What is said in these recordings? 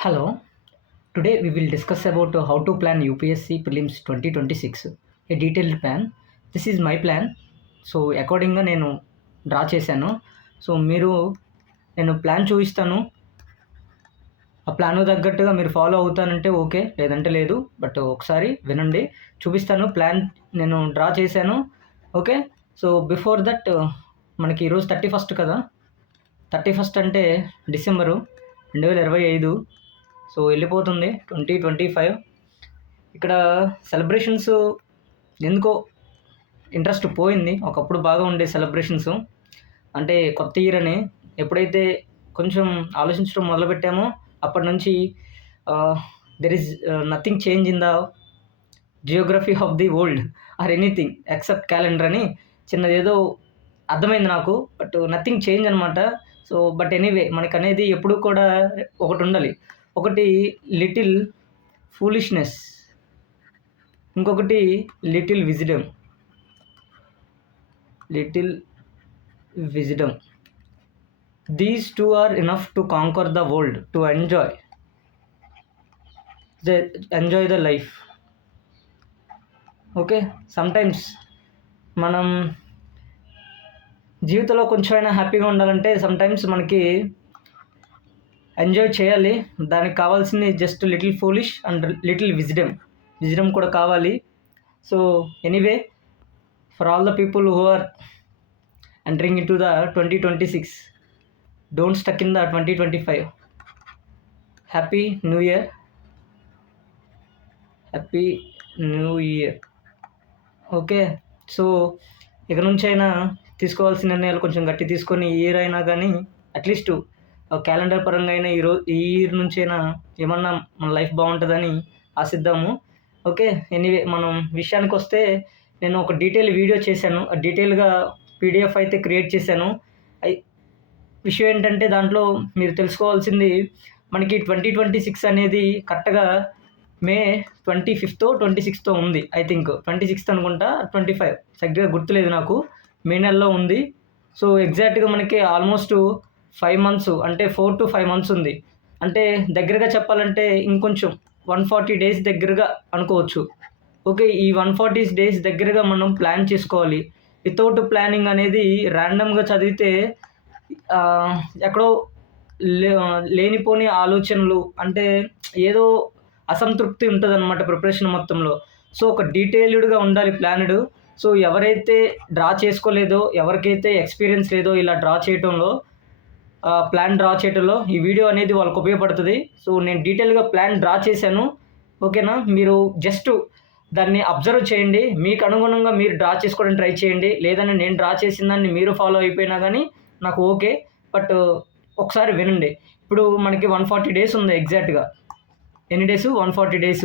Hello. Today we will discuss about how to plan UPSC Prelims 2026. A detailed plan. This is my plan. So అకార్డింగ్గా నేను draw చేశాను. So నేను plan చూపిస్తాను. ఆ plan తగ్గట్టుగా మీరు ఫాలో అవుతానంటే ఓకే, లేదంటే లేదు. బట్ ఒకసారి వినండి, చూపిస్తాను. ప్లాన్ నేను డ్రా చేశాను. ఓకే. సో బిఫోర్ దట్ మనకి ఈరోజు 31st కదా. 31st అంటే డిసెంబరు 2025. సో వెళ్ళిపోతుంది 2025. ఇక్కడ సెలబ్రేషన్స్ ఎందుకో ఇంట్రెస్ట్ పోయింది. ఒకప్పుడు బాగా ఉండే సెలబ్రేషన్స్, అంటే కొత్త ఇయర్ అని ఎప్పుడైతే కొంచెం ఆలోచించడం మొదలుపెట్టామో అప్పటి నుంచి there is nothing change in the geography of the world or anything except calendar అని చిన్నదేదో అర్థమైంది నాకు. బట్ నథింగ్ చేంజ్ అనమాట. సో బట్ ఎనీవే మనకు అనేది ఎప్పుడు కూడా ఒకటి ఉండాలి. ఒకటి లిటిల్ ఫూలిష్నెస్, ఇంకొకటి little wisdom. These two are enough to conquer the world, to enjoy the life. Okay. Sometimes మనం జీవితంలో కొంచెమైనా హ్యాపీగా ఉండాలంటే సమ్టైమ్స్ మనకి ఎంజాయ్ చేయాలి. దానికి కావాల్సింది just little foolish and little wisdom కూడా కావాలి. So anyway, for all the people who are entering into the 2026, don't stuck in the 2025. Happy new year. Okay. So ఇక నుంచైనా తీసుకోవాల్సిన నిర్ణయాలు కొంచెం గట్టి తీసుకొని, ఈ ఇయర్ అయినా కానీ అట్లీస్ట్ క్యాలెండర్ పరంగా అయినా ఈ ఇయర్ నుంచైనా ఏమన్నా మన లైఫ్ బాగుంటుందని ఆశిద్దాము. ఓకే. ఎనీవే, మనం విషయానికి వస్తే నేను ఒక డీటెయిల్ వీడియో చేశాను. డీటెయిల్గా పీడిఎఫ్ అయితే క్రియేట్ చేశాను. విషయం ఏంటంటే దాంట్లో మీరు తెలుసుకోవాల్సింది, మనకి 2026 అనేది కరెక్ట్గా మే 25th 26th ఉంది. ఐ థింక్ 26th అనుకుంటా, 25 సరిగ్గా గుర్తులేదు నాకు. మే నెలలో ఉంది. సో ఎగ్జాక్ట్గా మనకి ఆల్మోస్ట్ 5 months, అంటే 4 to 5 months ఉంది. అంటే దగ్గరగా చెప్పాలంటే ఇంకొంచెం 140 days దగ్గరగా అనుకోవచ్చు. ఓకే. ఈ 140 days దగ్గరగా మనం ప్లాన్ చేసుకోవాలి. వితౌట్ ప్లానింగ్ అనేది ర్యాండమ్గా చదివితే ఎక్కడో లేనిపోని ఆలోచనలు, అంటే ఏదో అసంతృప్తి ఉంటుంది అనమాట ప్రిపరేషన్ మొత్తంలో. సో ఒక డీటెయిల్డ్గా ఉండాలి ప్లాన్డ్. సో ఎవరైతే డ్రా చేసుకోలేదో, ఎవరికైతే ఎక్స్పీరియన్స్ లేదో ఇలా ప్లాన్ డ్రా చేయటంలో ఈ వీడియో అనేది వాళ్ళకు ఉపయోగపడుతుంది. సో నేను డీటెయిల్గా ప్లాన్ డ్రా చేశాను. ఓకేనా. మీరు జస్ట్ దాన్ని అబ్జర్వ్ చేయండి. మీకు అనుగుణంగా మీరు డ్రా చేసుకోవడానికి ట్రై చేయండి. లేదని నేను డ్రా చేసిన దాన్ని మీరు ఫాలో అయిపోయినా కానీ నాకు ఓకే. బట్ ఒకసారి వినండి. ఇప్పుడు మనకి 140 days ఉంది ఎగ్జాక్ట్గా. ఎన్ని డేసు? 140 days.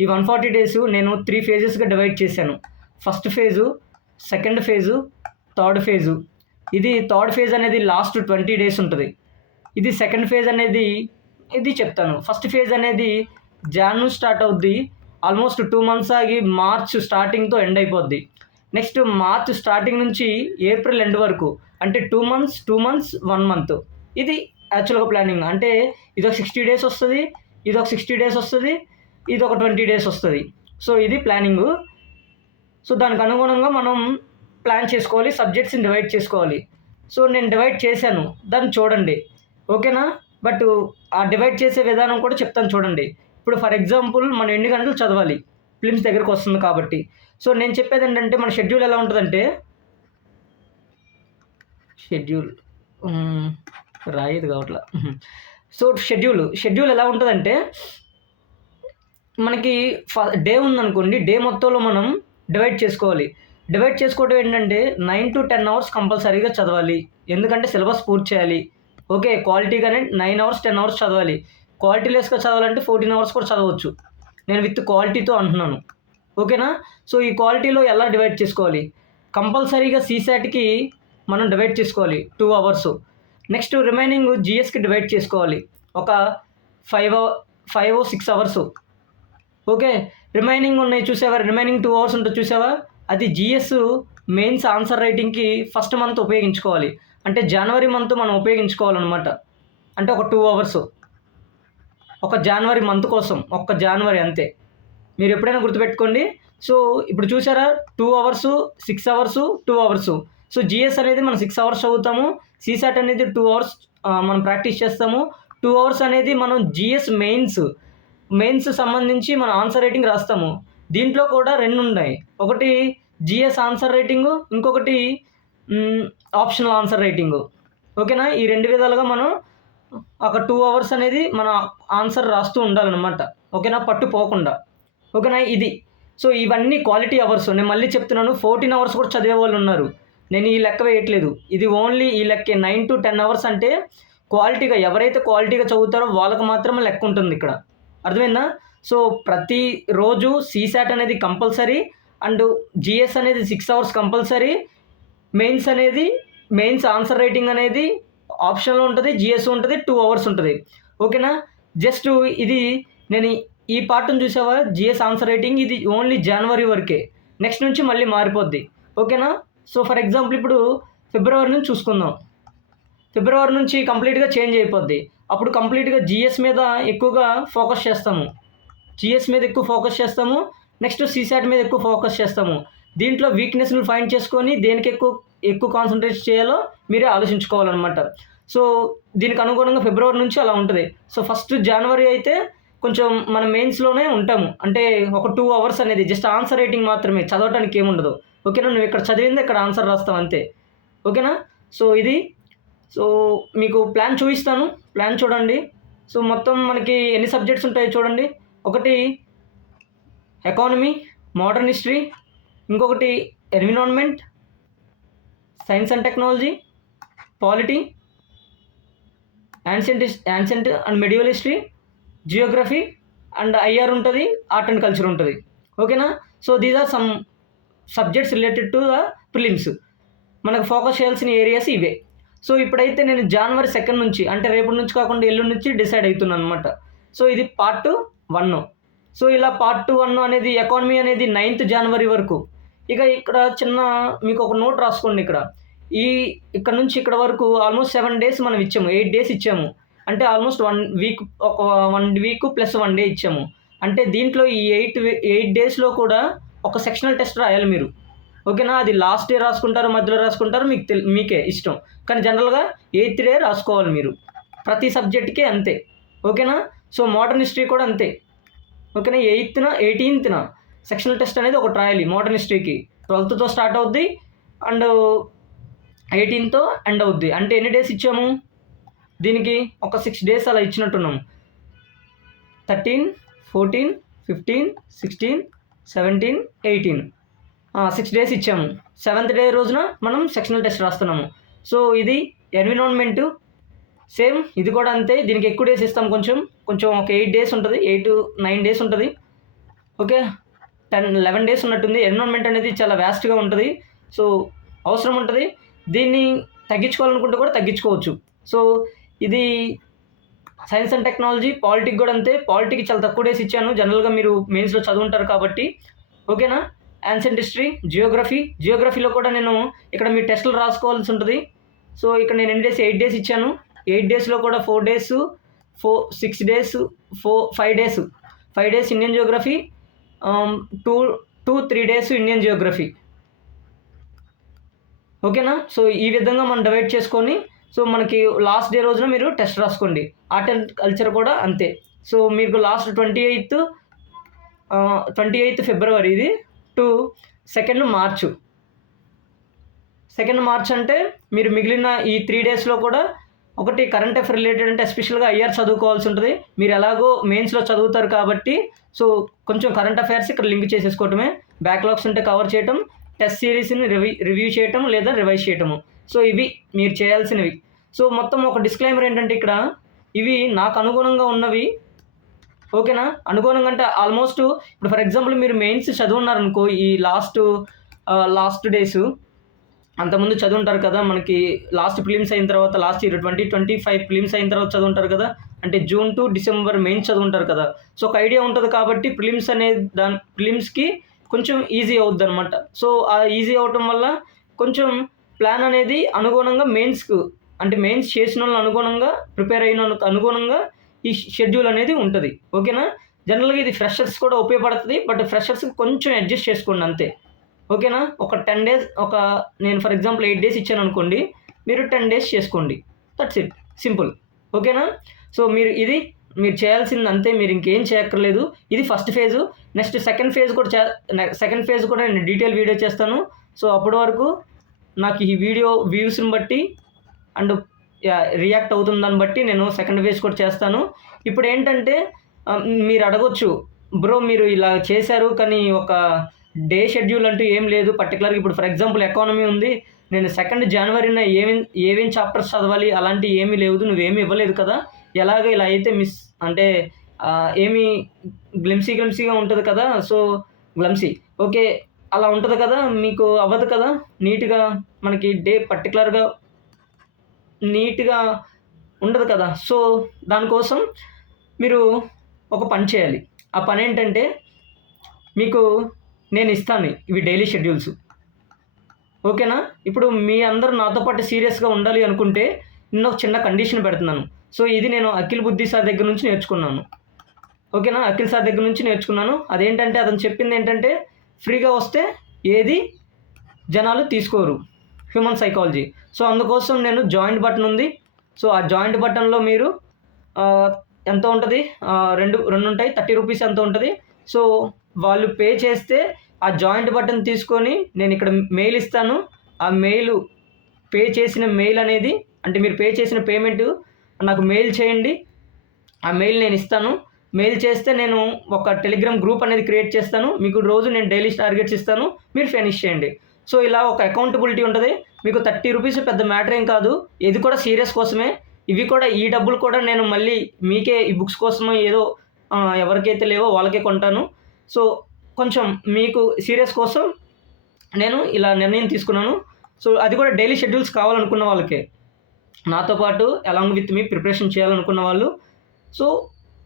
ఈ 140 days నేను 3 phases డివైడ్ చేశాను. First phase, second phase, third phase. ఇది థర్డ్ ఫేజ్ అనేది లాస్ట్ 20 days ఉంటుంది. ఇది సెకండ్ ఫేజ్ అనేది ఇది చెప్తాను. ఫస్ట్ ఫేజ్ అనేది జాన్ స్టార్ట్ అవుద్ది, ఆల్మోస్ట్ 2 months ఆగి మార్చ్ స్టార్టింగ్తో ఎండ్ అయిపోద్ది. నెక్స్ట్ మార్చ్ స్టార్టింగ్ నుంచి ఏప్రిల్ ఎండ్ వరకు, అంటే 2 months 1 month. ఇది యాక్చువల్గా ప్లానింగ్. అంటే ఇదొక 60 days వస్తుంది, ఇదొక 60 days వస్తుంది, ఇదొక 20 days వస్తుంది. సో ఇది ప్లానింగు. సో దానికి అనుగుణంగా మనం ప్లాన్ చేసుకోవాలి, సబ్జెక్ట్స్ని డివైడ్ చేసుకోవాలి. సో నేను డివైడ్ చేశాను, దాన్ని చూడండి. ఓకేనా. బట్ ఆ డివైడ్ చేసే విధానం కూడా చెప్తాను చూడండి. ఇప్పుడు ఫర్ ఎగ్జాంపుల్ మనం ఎన్ని గంటలు చదవాలి, ఫిలిమ్స్ దగ్గరకు వస్తుంది కాబట్టి. సో నేను చెప్పేది ఏంటంటే మన షెడ్యూల్ ఎలా ఉంటుందంటే, రాయేది కావట్లా. సో షెడ్యూల్ ఎలా ఉంటుందంటే, మనకి డే ఉందనుకోండి, డే మొత్తంలో మనం డివైడ్ చేసుకోవాలి. డివైడ్ చేసుకోవడం ఏంటంటే 9 to 10 hours కంపల్సరీగా చదవాలి. ఎందుకంటే సిలబస్ పూర్తి చేయాలి. ఓకే. క్వాలిటీగానే 9 hours 10 hours చదవాలి. క్వాలిటీ లెస్గా చదవాలంటే 14 hours కూడా చదవచ్చు. నేను విత్ క్వాలిటీతో అంటున్నాను. ఓకేనా. సో ఈ క్వాలిటీలో ఎలా డివైడ్ చేసుకోవాలి, కంపల్సరీగా సీసాట్కి మనం డివైడ్ చేసుకోవాలి 2 hours. నెక్స్ట్ రిమైనింగ్ జిఎస్కి డివైడ్ చేసుకోవాలి ఒక 5 or 6 hours. ఓకే. రిమైనింగ్ ఉన్నాయి చూసావా, రిమైనింగ్ 2 hours ఉంటుంది చూసావా, అది జిఎస్ మెయిన్స్ ఆన్సర్ రైటింగ్కి ఫస్ట్ మంత్ ఉపయోగించుకోవాలి. అంటే జనవరి మంత్ మనం ఉపయోగించుకోవాలన్నమాట. అంటే ఒక 2 hours. ఒక జనవరి మంత్ కోసం, ఒక్క జనవరి అంతే. మీరు ఎప్పుడైనా గుర్తుపెట్టుకోండి. సో ఇప్పుడు చూసారా 2 hours, 6 hours, 2 hours. So GS అనేది మనం 6 అవర్స్ చదువుతాము. సీసాట్ అనేది 2 అవర్స్ మనం ప్రాక్టీస్ చేస్తాము. 2 అవర్స్ అనేది మనం జీఎస్ మెయిన్స్ సంబంధించి మన ఆన్సర్ రైటింగ్ రాస్తాము. దీంట్లో కూడా 2 ఉన్నాయి. ఒకటి జీఎస్ ఆన్సర్ రైటింగు, ఇంకొకటి ఆప్షనల్ ఆన్సర్ రైటింగు. ఓకేనా? ఈ 2 విధాలుగా మనం ఒక 2 అవర్స్ అనేది మన ఆన్సర్ రాస్తూ ఉండాలన్నమాట. ఓకేనా? పట్టు పోకుండా. ఓకేనా? ఇది. సో ఇవన్నీ క్వాలిటీ అవర్స్. నేను మళ్ళీ చెప్తున్నాను, 14 అవర్స్ కూడా చదివే వాళ్ళు ఉన్నారు. నేను ఈ లెక్క వేయట్లేదు. ఇది ఓన్లీ ఈ లెక్కే. 9 to 10 అవర్స్ అంటే క్వాలిటీగా, ఎవరైతే క్వాలిటీగా చదువుతారో వాళ్ళకి మాత్రమే లెక్క ఉంటుంది ఇక్కడ. అర్థమైందా? సో ప్రతిరోజు సీసాట్ అనేది కంపల్సరీ, అండ్ జీఎస్ అనేది 6 hours compulsory. Mains answer writing అనేది ఆప్షన్లో ఉంటుంది, జీఎస్ ఉంటుంది, 2 అవర్స్ ఉంటుంది. ఓకేనా? జస్ట్ ఇది నేను ఈ పార్ట్ని చూసావా, జీఎస్ ఆన్సర్ రైటింగ్, ఇది ఓన్లీ జనవరి వరకే. నెక్స్ట్ నుంచి మళ్ళీ మారిపోద్ది. ఓకేనా? సో ఫర్ ఎగ్జాంపుల్ ఇప్పుడు ఫిబ్రవరి నుంచి చూసుకుందాం. ఫిబ్రవరి నుంచి కంప్లీట్గా చేంజ్ అయిపోద్ది. అప్పుడు కంప్లీట్గా జీఎస్ మీద ఎక్కువగా ఫోకస్ చేస్తాము. నెక్స్ట్ సీసాట్ మీద ఎక్కువ ఫోకస్ చేస్తాము. దీంట్లో వీక్నెస్లు ఫైండ్ చేసుకొని దేనికి ఎక్కువ కాన్సన్ట్రేట్ చేయాలో మీరే ఆలోచించుకోవాలన్నమాట. సో దీనికి అనుగుణంగా ఫిబ్రవరి నుంచి అలా ఉంటుంది. సో ఫస్ట్ జనవరి అయితే కొంచెం మన మెయిన్స్లోనే ఉంటాము. అంటే ఒక 2 అవర్స్ అనేది జస్ట్ ఆన్సర్ రైటింగ్ మాత్రమే, చదవటానికి ఏముండదు. ఓకేనా? నువ్వు ఇక్కడ చదివింది ఇక్కడ ఆన్సర్ రాస్తావు అంతే. ఓకేనా? సో ఇది. సో మీకు ప్లాన్ చూపిస్తాను, ప్లాన్ చూడండి. సో మొత్తం మనకి ఎన్ని సబ్జెక్ట్స్ ఉంటాయో చూడండి. ఒకటి ఎకానమీ, మోడర్న్ హిస్టరీ, ఇంకొకటి environment, science and technology, polity, ancient and medieval history, geography and IR ఉంటుంది, ఆర్ట్ అండ్ కల్చర్ ఉంటుంది. ఓకేనా? So these are some subjects related to the prelims. మనకు ఫోకస్ చేయాల్సిన ఏరియాస్ ఇవే. సో ఇప్పుడైతే నేను జనవరి 2 నుంచి, అంటే రేపటి నుంచి కాకుండా ఎల్లుండి నుంచి డిసైడ్ అవుతున్నాను అనమాట. సో ఇది పార్ట్ 1. సో ఇలా పార్ట్ 1 అనేది ఎకానమీ అనేది 9th జనవరి వరకు. ఇక్కడ చిన్న మీకు ఒక నోట్ రాసుకోండి. ఇక్కడ నుంచి ఇక్కడ వరకు ఆల్మోస్ట్ 7 డేస్ మనం ఇచ్చాము, 8 డేస్ ఇచ్చాము. అంటే ఆల్మోస్ట్ 1 వీక్ ప్లస్ 1 డే ఇచ్చాము. అంటే దీంట్లో ఈ 8 డేస్లో కూడా ఒక సెక్షనల్ టెస్ట్ రాయాలి మీరు. ఓకేనా? అది లాస్ట్ డే రాసుకుంటారు, మధ్యలో రాసుకుంటారు, మీకే ఇష్టం. కానీ జనరల్గా 8th డే రాసుకోవాలి మీరు. ప్రతి సబ్జెక్ట్కి అంతే. ఓకేనా? సో మోడర్న్ హిస్టరీ కూడా అంతే. ఓకేనా? 18th సెక్షనల్ టెస్ట్ అనేది ఒకటి రాయాలి మోడర్న్ హిస్టరీకి. 12th స్టార్ట్ అవుద్ది అండ్ 18th ఎండ్ అవుద్ది. అంటే ఎన్ని డేస్ ఇచ్చాము దీనికి? ఒక 6 డేస్ అలా ఇచ్చినట్టున్నాము. 13, 14, 15, 16, 17, 18, 6 డేస్ ఇచ్చాము. 7th డే రోజున మనం సెక్షనల్ టెస్ట్ రాస్తున్నాము. సో ఇది ఎన్విరాన్మెంట్ సేమ్, ఇది కూడా అంతే. దీనికి ఎక్కువ డేస్ ఇస్తాం, కొంచెం ఒక 8 డేస్ ఉంటుంది, 8 to 9 డేస్ ఉంటుంది. ఓకే, 10-11 డేస్ ఉన్నట్టుంది. ఎన్విరాన్మెంట్ అనేది చాలా వ్యాస్ట్గా ఉంటుంది. సో అవసరం ఉంటుంది. దీన్ని తగ్గించుకోవాలనుకుంటే కూడా తగ్గించుకోవచ్చు. సో ఇది సైన్స్ అండ్ టెక్నాలజీ. పాలిటిక్ కూడా అంతే. పాలిటిక్కి చాలా తక్కువ డేస్ ఇచ్చాను, జనరల్గా మీరు మెయిన్స్లో చదువుంటారు కాబట్టి. ఓకేనా? యాన్షియంట్ హిస్టరీ, జియోగ్రఫీలో కూడా నేను ఇక్కడ మీ టెస్టులు రాసుకోవాల్సి ఉంటుంది. సో ఇక్కడ నేను ఎన్ని డేస్? 8 డేస్ ఇచ్చాను. 8 డేస్లో కూడా 4 days, 6 days, 5 days, 5 days Indian Geography, 2-3 days Indian Geography. ఓకేనా? సో ఈ విధంగా మనం డివైడ్ చేసుకొని, సో మనకి లాస్ట్ డే రోజున మీరు టెస్ట్ రాసుకోండి. ఆర్ట్ అండ్ కల్చర్ కూడా అంతే. సో మీకు లాస్ట్ 28th ఫిబ్రవరి ఇది to 2nd March. 2nd March అంటే మీరు మిగిలిన ఈ 3 డేస్లో కూడా ఒకటి కరెంట్ అఫేర్ రిలేటెడ్, అంటే ఎస్పెషల్గా ఐఆర్ చదువుకోవాల్సి ఉంటుంది. మీరు ఎలాగో మెయిన్స్లో చదువుతారు కాబట్టి సో కొంచెం కరెంట్ అఫైర్స్ ఇక్కడ లింక్ చేసేసుకోవటమే. బ్యాక్లాగ్స్ ఉంటే కవర్ చేయటం, టెస్ట్ సిరీస్ని రివ్యూ చేయటం లేదా రివైజ్ చేయటము. సో ఇవి మీరు చేయాల్సినవి. సో మొత్తం ఒక డిస్క్లైమర్ ఏంటంటే ఇక్కడ ఇవి నాకు అనుగుణంగా ఉన్నవి. ఓకేనా? అనుగుణంగా అంటే ఆల్మోస్ట్ ఇప్పుడు ఫర్ ఎగ్జాంపుల్ మీరు మెయిన్స్ చదువున్నారనుకో, ఈ లాస్ట్ డేస్ అంతకుముందు చదువుంటారు కదా. మనకి లాస్ట్ ప్రిలిమ్స్ అయిన తర్వాత, లాస్ట్ ఇయర్ 2025 ప్రిలిమ్స్ అయిన తర్వాత చదువుంటారు కదా. అంటే జూన్ టు డిసెంబర్ మెయిన్స్ చదువుంటారు కదా. సో ఒక ఐడియా ఉంటుంది కాబట్టి ప్రిలిమ్స్కి కొంచెం ఈజీ అవుద్ది అనమాట. సో ఆ ఈజీ అవటం వల్ల కొంచెం ప్లాన్ అనేది అనుగుణంగా మెయిన్స్కు, అంటే మెయిన్స్ చేసిన వాళ్ళని అనుగుణంగా, ప్రిపేర్ అయిన వాళ్ళకి అనుగుణంగా ఈ షెడ్యూల్ అనేది ఉంటుంది. ఓకేనా? జనరల్‌గా ఇది ఫ్రెషర్స్ కూడా ఉపయోగపడుతుంది. బట్ ఫ్రెషర్స్‌కి కొంచెం అడ్జస్ట్ చేసుకోండి అంతే. ఓకేనా? ఒక 10 డేస్ నేను ఫర్ ఎగ్జాంపుల్ 8 డేస్ ఇచ్చాననుకోండి. మీరు 10 డేస్ చేసుకోండి. That's it. సింపుల్. ఓకేనా? సో మీరు చేయాల్సింది అంతే. మీరు ఇంకేం చేయక్కర్లేదు. ఇది first phase. Next second phase కూడా నేను డీటెయిల్ వీడియో చేస్తాను. సో అప్పటి వరకు నాకు ఈ వీడియో వ్యూస్‌ని బట్టి అండ్ రియాక్ట్ అవుతున్న దాన్ని బట్టి నేను సెకండ్ ఫేజ్ కూడా చేస్తాను. ఇప్పుడేంటంటే మీరు అడగొచ్చు, బ్రో మీరు ఇలా చేశారు కానీ ఒక డే షెడ్యూల్ అంటూ ఏం లేదు పర్టికులర్‌గా. ఇప్పుడు ఫర్ ఎగ్జాంపుల్ ఎకానమీ ఉంది. నేను 2 జనవరిన ఏమేం చాప్టర్స్ చదవాలి అలాంటివి ఏమీ లేదు. నువ్వేమీ ఇవ్వలేదు కదా! ఎలాగ ఇలా అయితే అంటే ఏమి గ్లిమ్సీగా ఉంటది కదా! సో గ్లమ్సీ. ఓకే. అలా ఉంటది కదా! మీకు అవ్వదు కదా! నీట్‌గా మనకి డే పర్టికులర్‌గా నీట్‌గా ఉండదు కదా! సో దానికోసం మీరు ఒక పని చేయాలి. ఆ పనేంటంటే మీకు నేనిస్తాను ఇవి డైలీ షెడ్యూల్స్. ఓకేనా? ఇప్పుడు మీ అందరూ నాతో పాటు సీరియస్‌గా ఉండాలి అనుకుంటే నేనొక చిన్న కండిషన్ పెడుతున్నాను. సో ఇది నేను అఖిల్ బుద్ధి సార్ దగ్గర నుంచి నేర్చుకున్నాను. ఓకేనా? అఖిల్ సార్ దగ్గర నుంచి నేర్చుకున్నాను. అదేంటంటే అతను చెప్పిందేంటంటే ఫ్రీగా వస్తే ఏది జనాలు తీసుకోరు. Human psychology. సో అందుకోసం నేను జాయింట్ బటన్ ఉంది. సో ఆ జాయింట్ బటన్‌లో మీరు ఎంత ఉంటది? 2 ఉంటాయి. 30 రూపీస్ ఎంతో ఉంటది. సో వాళ్ళు పే చేస్తే ఆ జాయింట్ బటన్ తీసుకొని నేనిక్కడ మెయిల్ ఇస్తాను. ఆ పే చేసిన మెయిల్ అనేది అంటే మీరు పే చేసిన పేమెంటు నాకు మెయిల్ చేయండి. ఆ మెయిల్ నేనిస్తాను. మెయిల్ చేస్తే నేను ఒక టెలిగ్రామ్ గ్రూప్ అనేది క్రియేట్ చేస్తాను. మీకు రోజు నేను డైలీ టార్గెట్స్ ఇస్తాను. మీరు ఫినిష్ చేయండి. సో ఇలా ఒక అకౌంటబిలిటీ ఉంటది. మీకు 30 రూపీస్ పెద్ద మ్యాటర్ ఏం కాదు. ఇది కూడా సీరియస్ కోసమే. ఈ డబ్బులు కూడా నేను మళ్ళీ మీకే ఈ బుక్స్ కోసమో ఏదో ఎవరికైతే లేవో వాళ్ళకే కొంటాను. సో కొంచెం మీకు సీరియస్ కోసం నేను ఇలా నిర్ణయం తీసుకున్నాను. సో అది కూడా డైలీ షెడ్యూల్స్ కావాలనుకున్న వాళ్ళకే. నాతో పాటు అలాంగ్ విత్ మీ ప్రిపరేషన్ చేయాలనుకున్న వాళ్ళు సో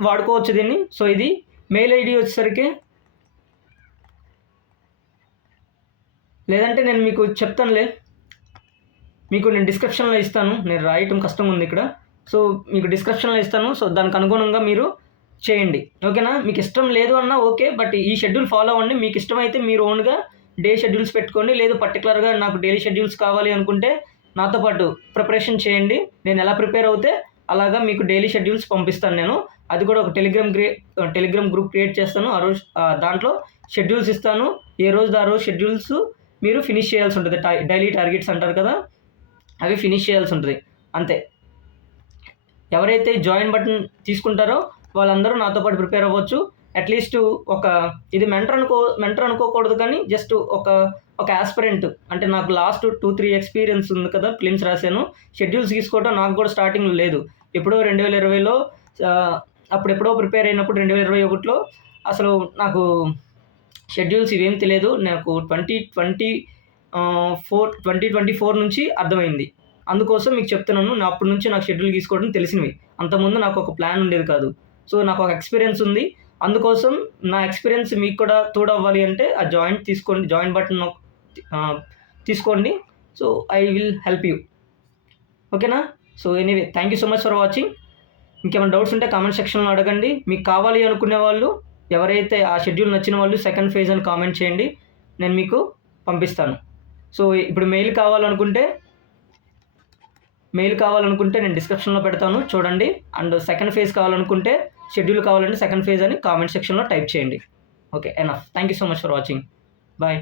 వాడుకోవచ్చు దీన్ని. సో ఇది మెయిల్ ఐడీ వచ్చేసరికి లేదంటే నేను మీకు చెప్తానులే. మీకు నేను డిస్క్రిప్షన్‌లో ఇస్తాను. నేను రాయటం కష్టంగా ఉంది ఇక్కడ. సో మీకు డిస్క్రిప్షన్‌లో ఇస్తాను. సో దానికి అనుగుణంగా మీరు చేయండి. ఓకేనా? మీకు ఇష్టం లేదు అన్నా ఓకే. బట్ ఈ షెడ్యూల్ ఫాలో అవ్వండి. మీకు ఇష్టమైతే మీరు ఓన్‌గా డే షెడ్యూల్స్ పెట్టుకోండి. లేదు పర్టికులర్‌గా నాకు డైలీ షెడ్యూల్స్ కావాలి అనుకుంటే నాతో పాటు ప్రిపరేషన్ చేయండి. నేను ఎలా ప్రిపేర్ అవుతే అలాగా మీకు డైలీ షెడ్యూల్స్ పంపిస్తాను నేను. అది కూడా ఒక టెలిగ్రామ్ గ్రూప్ క్రియేట్ చేస్తాను. ఆ రోజు దాంట్లో షెడ్యూల్స్ ఇస్తాను. ఏ రోజుది ఆ రోజు షెడ్యూల్స్ మీరు ఫినిష్ చేయాల్సి ఉంటుంది. డైలీ టార్గెట్స్ అంటారు కదా! అవి ఫినిష్ చేయాల్సి ఉంటుంది. అంతే. ఎవరైతే జాయిన్ బటన్ తీసుకుంటారో వాళ్ళందరూ నాతో పాటు ప్రిపేర్ అవ్వచ్చు. అట్‌లీస్ట్ ఇది మెంటర్ అనుకోకూడదు కానీ జస్ట్ ఒక యాస్పిరెంట్ అంటే నాకు లాస్ట్ 2, 3 ఎక్స్‌పీరియన్స్ ఉంది కదా! ఫిలిమ్స్ రాశాను. షెడ్యూల్స్ గీసుకోవడం నాకు కూడా స్టార్టింగ్‌లో లేదు. ఎప్పుడో 2020లో అప్పుడెప్పుడో ప్రిపేర్ అయినప్పుడు 2021లో అసలు నాకు షెడ్యూల్స్ ఇవేం తెలియదు. నాకు 2024 నుంచి అర్థమైంది. అందుకోసం మీకు చెప్తున్నాను. అప్పటి నుంచి నాకు షెడ్యూల్ గీసుకోవడం తెలిసినవి. అంతకుముందు నాకు ఒక ప్లాన్ ఉండేది కాదు. సో నాకు ఒక ఎక్స్‌పీరియన్స్ ఉంది. అందుకోసం నా ఎక్స్‌పీరియన్స్ మీకు కూడా తోడవ్వాలి అంటే ఆ జాయిన్ బటన్ తీసుకోండి. So I will help you. ఓకేనా? So anyway thank you so much for watching. ఇంకేమైనా డౌట్స్ ఉంటే కామెంట్ సెక్షన్‌లో అడగండి. మీకు కావాలి అనుకునే వాళ్ళు ఎవరైతే ఆ షెడ్యూల్ నచ్చిన వాళ్ళు సెకండ్ ఫేజ్ అని కామెంట్ చేయండి. నేను మీకు పంపిస్తాను. సో ఇప్పుడు మెయిల్ కావాలనుకుంటే నేను డిస్క్రిప్షన్‌లో పెడతాను చూడండి. అండ్ సెకండ్ ఫేజ్ కావాలనుకుంటే షెడ్యూల్ కావాలంటే సెకండ్ ఫేజ్ అని కామెంట్ సెక్షన్‌లో టైప్ చేయండి. Okay. Enough. Thank you so much for watching. Bye.